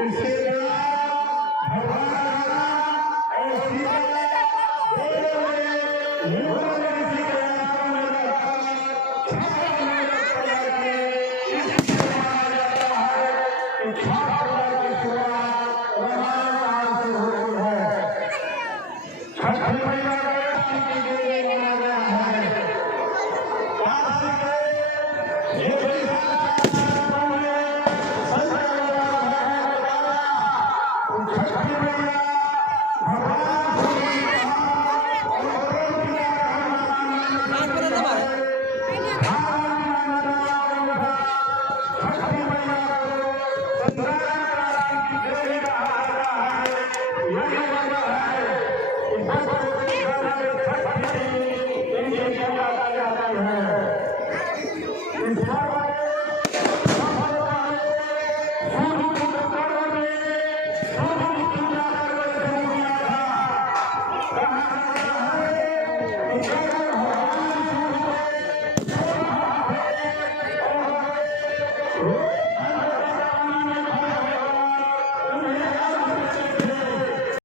इसके बाद भगवान और सीता दोनों ने युद्ध में किसी के नाम में रखा छापा में रखा इसके बाद आता है कि